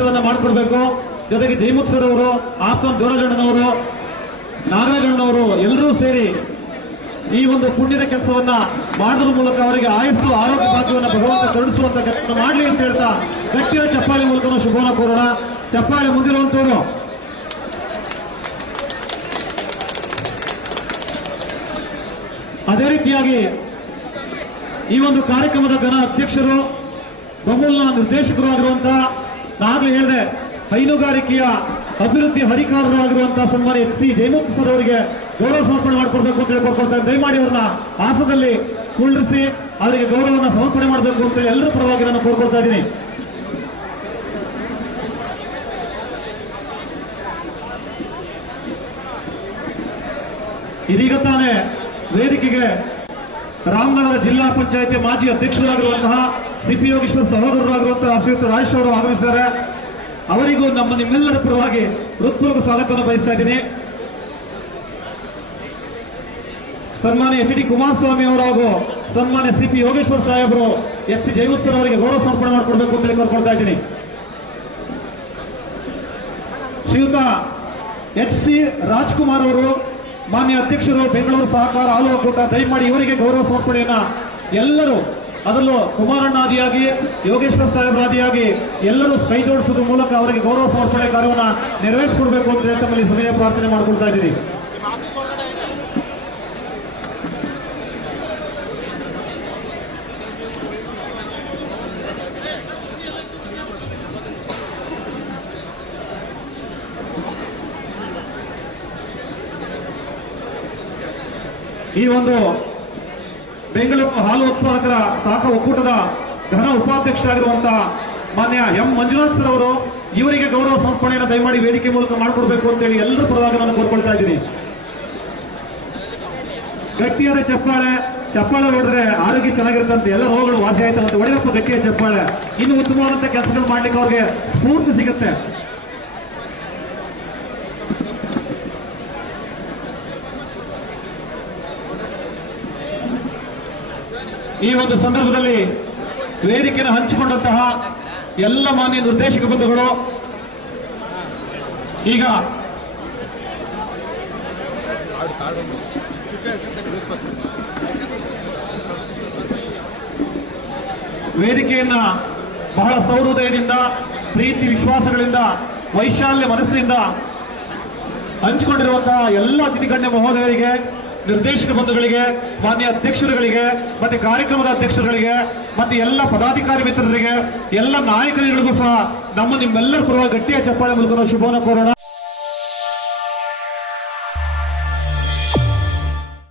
ಕೆಲಸವನ್ನ ಮಾಡಿಕೊಡ್ಬೇಕು. ಜೊತೆಗೆ ಜೈಮುಖ್ ಸರ್ ಅವರು ಆಪ್ತನ್ ದೇವರಾಜಣ್ಣನವರು, ನಾಗರಾಜಣ್ಣನವರು ಎಲ್ಲರೂ ಸೇರಿ ಈ ಒಂದು ಪುಣ್ಯದ ಕೆಲಸವನ್ನ ಮಾಡೋದ್ರ ಮೂಲಕ ಅವರಿಗೆ ಆಯಸ್ಸು, ಆರೋಗ್ಯ ಭಾಗ್ಯವನ್ನು ಭಗವಂತ ಕರುಣಿಸುವಂತ ಕೆಲಸ ಮಾಡಲಿ ಅಂತ ಹೇಳ್ತಾ ಗಟ್ಟಿಯ ಚಪ್ಪಾಳೆ ಮೂಲಕ ಶುಭವನ್ನ ಕೋರೋಣ. ಚಪ್ಪಾಳೆ ಮುಂದಿರುವಂತವರು. ಅದೇ ರೀತಿಯಾಗಿ ಈ ಒಂದು ಕಾರ್ಯಕ್ರಮದ ಘನ ಅಧ್ಯಕ್ಷರು, ಬಮೂಲ್ನ ನಿರ್ದೇಶಕರು ಆಗಿರುವಂತಹ ನಾಗಲೇ ಹೇಳಿದೆ, ಹೈನುಗಾರಿಕೆಯ ಅಭಿವೃದ್ಧಿ ಹರಿಕಾರರಾಗಿರುವಂತಹ ಸನ್ಮಾನ್ಯ ಎಚ್ ಸಿ ಜಯಮುಖ್ ಸರ್ ಅವರಿಗೆ ಗೌರವ ಸಮರ್ಪಣೆ ಮಾಡಿಕೊಡ್ಬೇಕು ಅಂತ ಹೇಳಿ ಕೋರ್ಕೊಳ್ತಾರೆ ದಯಮಾಡಿ ಅವ್ರನ್ನ ಆಸನದಲ್ಲಿ ಕುಳ್ಳಿರಿಸಿ, ಅವರಿಗೆ ಗೌರವವನ್ನು ಸಮರ್ಪಣೆ ಮಾಡಬೇಕು ಅಂತ ಹೇಳಿ ಎಲ್ಲರ ಪರವಾಗಿ ನಾನು ಕೋರ್ಕೊಳ್ತಾ ಇದ್ದೀನಿ. ಇದೀಗ ತಾನೇ ವೇದಿಕೆಗೆ ರಾಮನಗರ ಜಿಲ್ಲಾ ಪಂಚಾಯತಿ ಮಾಜಿ ಅಧ್ಯಕ್ಷರಾಗಿರುವಂತಹ ಸಿಪಿ ಯೋಗೇಶ್ವರ್ ಸಹೋದರರಾಗಿರುವಂತಹ ಶ್ರೀಯುತ ರಾಜೇಶ್ ಅವರು ಆಗಮಿಸಿದ್ದಾರೆ. ಅವರಿಗೂ ನಮ್ಮ ನಿಮ್ಮೆಲ್ಲರ ಪರವಾಗಿ ಹೃತ್ಪೂರ್ವಕ ಸ್ವಾಗತವನ್ನು ಬಯಸ್ತಾ ಇದ್ದೀನಿ. ಸನ್ಮಾನ್ಯ ಎಚ್ ಡಿ ಕುಮಾರಸ್ವಾಮಿ ಅವರು ಹಾಗೂ ಸನ್ಮಾನ್ಯ ಸಿಪಿ ಯೋಗೇಶ್ವರ್ ಸಾಹೇಬರು ಎಚ್ ಸಿ ಜೈವತ್ಸರ್ ಅವರಿಗೆ ಗೌರವ ಸಮರ್ಪಣೆ ಮಾಡಿಕೊಡ್ಬೇಕು ಅಂತ ಕೋರ್ಕೊಳ್ತಾ ಇದ್ದೀನಿ. ಶ್ರೀಯುತ ಎಚ್ ಸಿ ರಾಜ್ಕುಮಾರ್ ಅವರು ಮಾನ್ಯ ಅಧ್ಯಕ್ಷರು, ಬೆಂಗಳೂರು ಸಹಕಾರ ಹಾಲು ಒಕ್ಕೂಟ ದಯಮಾಡಿ ಇವರಿಗೆ ಗೌರವ ಸಮರ್ಪಣೆಯನ್ನ ಎಲ್ಲರೂ, ಅದರಲ್ಲೂ ಕುಮಾರಣ್ಣ ಆದಿಯಾಗಿ ಯೋಗೇಶ್ವರ ಸಾಹೇಬರಾದಿಯಾಗಿ, ಎಲ್ಲರೂ ಕೈ ಜೋಡಿಸುವ ಮೂಲಕ ಅವರಿಗೆ ಗೌರವ ಸಮರ್ಪಣೆ ಕಾರ್ಯವನ್ನು ನೆರವೇರಿಸಿಕೊಡ್ಬೇಕು ಅಂತ ತಮ್ಮಲ್ಲಿ ಸಮಯ ಪ್ರಾರ್ಥನೆ ಮಾಡಿಕೊಳ್ತಾ ಇದ್ದೀನಿ ಈ ಒಂದು ಬೆಂಗಳೂರು ಹಾಲು ಉತ್ಪಾದಕರ ಸಹಕ ಒಕ್ಕೂಟದ ಘನ ಉಪಾಧ್ಯಕ್ಷರಾಗಿರುವಂತಹ ಮಾನ್ಯ ಎಂ ಮಂಜುನಾಥ್ ಸರ್ ಅವರು ಇವರಿಗೆ ಗೌರವ ಸಮರ್ಪಣೆಯನ್ನು ದಯಮಾಡಿ ವೇದಿಕೆ ಮೂಲಕ ಮಾಡಿಕೊಡ್ಬೇಕು ಅಂತೇಳಿ ಎಲ್ಲರೂ ಪರವಾಗಿ ನಾನು ಕೋರ್ಕೊಳ್ತಾ ಇದ್ದೀನಿ. ಗಟ್ಟಿಯಾದ ಚಪ್ಪಾಳೆ ಚಪ್ಪಾಳೆ ಹೊಡೆದ್ರೆ ಆರೋಗ್ಯ ಚೆನ್ನಾಗಿರುತ್ತಂತೆ ಎಲ್ಲ ರೋಗಗಳು ವಾಸಿ ಆಯ್ತಂತೆ. ಒಳ್ಳೆಯಪ್ಪ ಗಟ್ಟಿಯ ಚಪ್ಪಾಳೆ. ಇನ್ನು ಉತ್ತಮವಾದಂತಹ ಕೆಲಸಗಳು ಮಾಡ್ಲಿಕ್ಕೆ ಅವ್ರಿಗೆ ಸ್ಫೂರ್ತಿ ಸಿಗುತ್ತೆ. ಈ ಒಂದು ಸಂದರ್ಭದಲ್ಲಿ ವೇದಿಕೆಯನ್ನು ಹಂಚಿಕೊಂಡಂತಹ ಎಲ್ಲ ಮಾನ್ಯ ನಿರ್ದೇಶಕ ಬಂಧುಗಳು, ಈಗ ವೇದಿಕೆಯನ್ನ ಬಹಳ ಸೌಹೃದಯದಿಂದ, ಪ್ರೀತಿ, ವಿಶ್ವಾಸಗಳಿಂದ, ವೈಶಾಲ್ಯ ಮನಸ್ಸಿನಿಂದ ಹಂಚಿಕೊಂಡಿರುವಂತಹ ಎಲ್ಲ ಅತಿಥಿಗಣ್ಯ ಮಹೋದಯರಿಗೆ ನಿರ್ದೇಶಕ ಬಂಧುಗಳಿಗೆ, ಮಾನ್ಯ ಅಧ್ಯಕ್ಷರುಗಳಿಗೆ, ಮತ್ತೆ ಕಾರ್ಯಕ್ರಮದ ಅಧ್ಯಕ್ಷರುಗಳಿಗೆ, ಮತ್ತೆ ಎಲ್ಲ ಪದಾಧಿಕಾರಿ ಮಿತ್ರರಿಗೆ, ಎಲ್ಲ ನಾಯಕರುಗಳಿಗೂ ಸಹ ನಮ್ಮ ನಿಮ್ಮೆಲ್ಲರ ಪರವಾಗಿ ಗಟ್ಟಿಯ ಚಪ್ಪಾಳೆ ಮೂಲಕ ನಾವು ಶುಭವನ್ನು ಕೋರೋಣ.